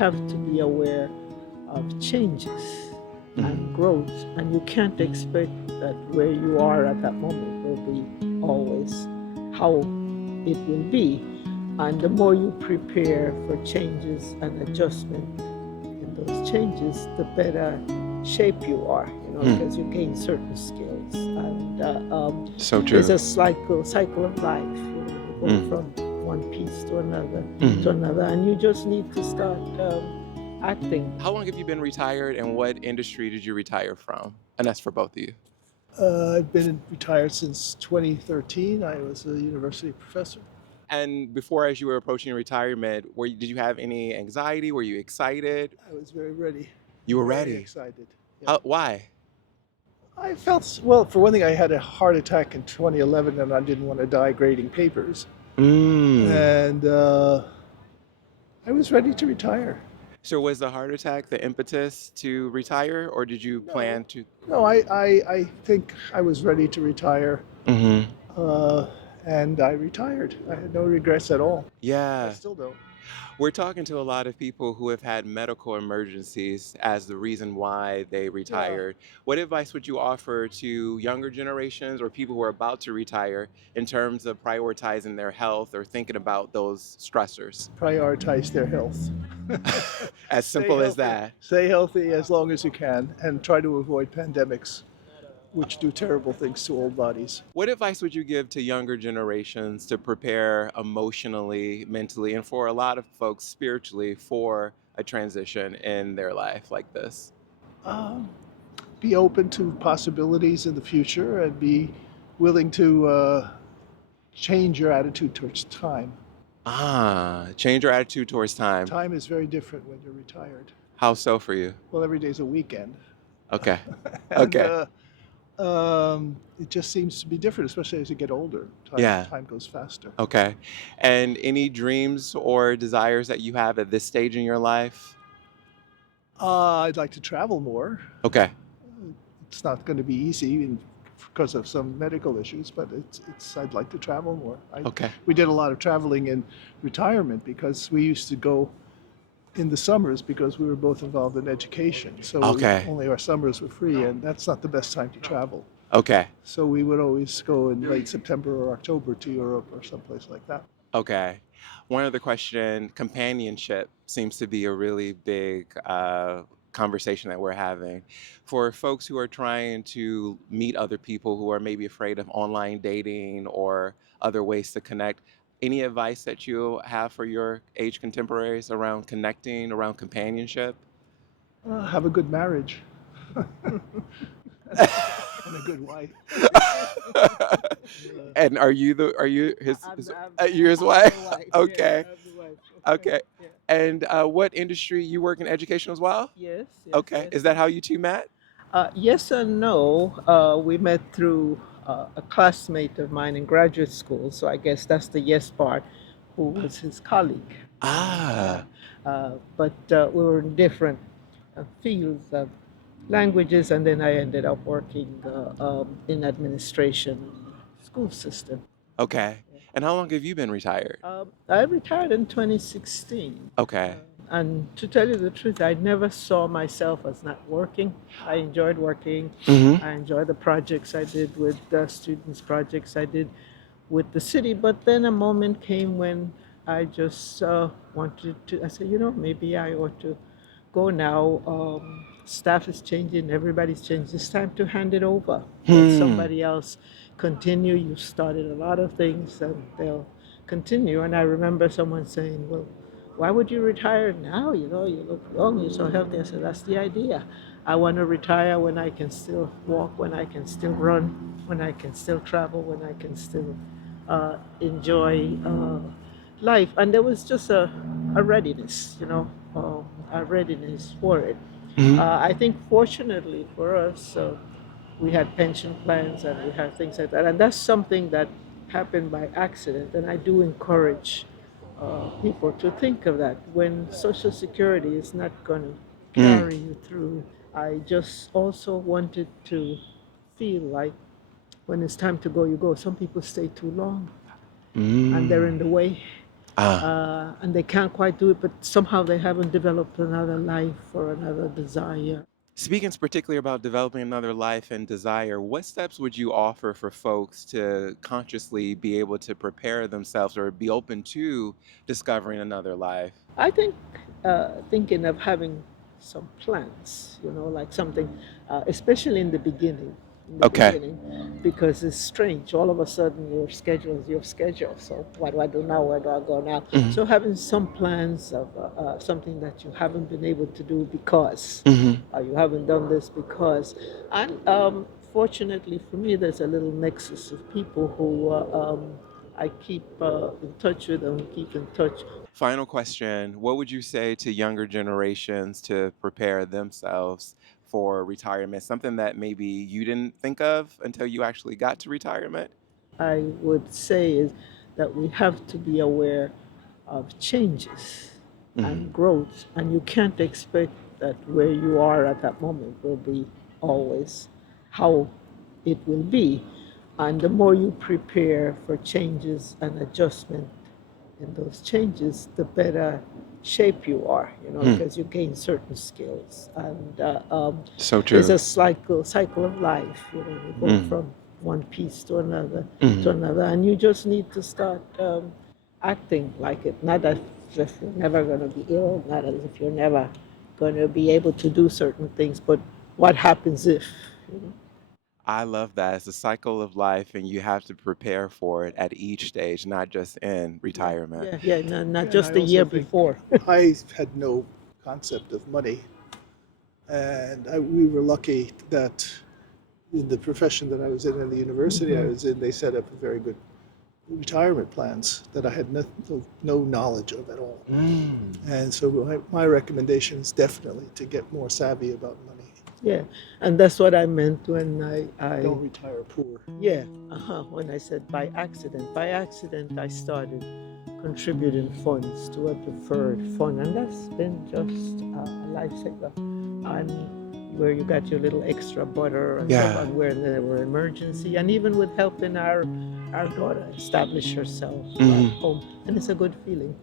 have to be aware of changes and growth, and you can't expect that where you are at that moment will be always how it will be. And the more you prepare for changes and adjustment in those changes, the better shape you are, because you gain certain skills. And So it's true. a cycle of life. You go from one piece to another to another, and you just need to start acting. How long have you been retired, and what industry did you retire from? And that's for both of you. I've been retired since 2013. I was a university professor. And before, as you were approaching retirement, did you have any anxiety? Were you excited? I was very ready, You were very ready. excited. Yeah. Why? I felt, well, for one thing, I had a heart attack in 2011 and I didn't want to die grading papers. Mm. And I was ready to retire. So was the heart attack the impetus to retire, or did you No, plan to? no, I think I was ready to retire. Mm-hmm. Uh, and I retired. I had no regrets at all. I Yeah. still don't. We're talking to a lot of people who have had medical emergencies as the reason why they Yeah. retired. What advice would you offer to younger generations or people who are about to retire in terms of prioritizing their health or thinking about those stressors? Prioritize their health. As Stay simple as healthy. that. Stay healthy as long as you can and try to avoid pandemics, which do terrible things to old bodies. What advice would you give to younger generations to prepare emotionally, mentally, and for a lot of folks spiritually for a transition in their life like this? Um, be open to possibilities in the future and be willing to change your attitude towards time. Change your attitude towards time. Time is very different when you're retired. How so for you? Well, every day's a weekend. Okay. And Okay. it just seems to be different, especially as you get older. Yeah. Time goes faster. Okay. And any dreams or desires that you have at this stage in your life? I'd like to travel more. Okay. It's not going to be easy because of some medical issues, but I'd like to travel more. Okay. We did a lot of traveling in retirement because we used to go in the summers because we were both involved in education. So Okay. only our summers were free, and that's not the best time to travel. Okay. So we would always go in late September or October to Europe or someplace like that. Okay. One other question, companionship seems to be a really big conversation that we're having. For folks who are trying to meet other people who are maybe afraid of online dating or other ways to connect, any advice that you have for your age contemporaries around connecting, around companionship? Have a good marriage and a good wife. And are you you his I'm wife? the wife. Okay. Yeah, I'm the wife. Okay. Yeah. And what industry you work in education as well? Yes, yes, Okay. yes. Is that how you two met? Yes and no. We met through a classmate of mine in graduate school, so I guess that's the yes part, who was his colleague. Ah, But we were in different fields of languages, and then I ended up working in administration, school system. okay. And how long have you been retired? I retired in 2016. Okay. And to tell you the truth, I never saw myself as not working. I enjoyed working. Mm-hmm. I enjoyed the projects I did with the students, projects I did with the city. But then a moment came when I just wanted to, I said, maybe I ought to go now. Staff is changing, everybody's changing. It's time to hand it over. Let somebody else continue. You've started a lot of things and they'll continue. And I remember someone saying, well, why would you retire now? You look young, you're so healthy. I said, that's the idea. I want to retire when I can still walk, when I can still run, when I can still travel, when I can still enjoy life. And there was just a readiness, a readiness for it. Mm-hmm. I think fortunately for us, we had pension plans and we had things like that. And that's something that happened by accident. And I do encourage people to think of that when Social Security is not going to carry you through. I just also wanted to feel like when it's time to go, you go. Some people stay too long and they're in the way. Ah. And they can't quite do it, but somehow they haven't developed another life or another desire. Speaking particularly about developing another life and desire, what steps would you offer for folks to consciously be able to prepare themselves or be open to discovering another life? I think thinking of having some plans, like something, especially in the Okay. beginning, because it's strange. All of a sudden, your schedule is your schedule. So what do I do now? Where do I go now? Hmm. So having some plans of something that you haven't been able to do because Hmm. you haven't done this because, and fortunately for me, there's a little nexus of people who I keep in touch with and keep in touch. Final question. What would you say to younger generations to prepare themselves for retirement? Something that maybe you didn't think of until you actually got to retirement? I would say is that we have to be aware of changes Hmm. and growth, and you can't expect that where you are at that moment will be always how it will be. And the more you prepare for changes and adjustment in those changes, the better shape you are, Hmm. because you gain certain skills. And So there's true. a cycle of life. You go Hmm. from one piece to Hmm. another, and you just need to start acting like it. Not as if you're never going to be ill, not as if you're never going to be able to do certain things, but what happens if, you know? I love that. It's a cycle of life, and you have to prepare for it at each stage, not just in Yeah, retirement. yeah, not Yeah, and just I the year also think before. I had no concept of money, and we were lucky that in the profession that I was in the university I Hmm. was in, they set up very good retirement plans that I had no knowledge of at all. Mm. And so my recommendation is definitely to get more savvy about money. Yeah, and that's what I meant when I Don't retire poor. yeah, when I said by accident. By accident, I started contributing funds to a deferred fund, and that's been just a lifesaver. And where you got your little extra butter and so Yeah. on, where there were emergency, and even with helping our daughter establish herself at Hmm. home, and it's a good feeling.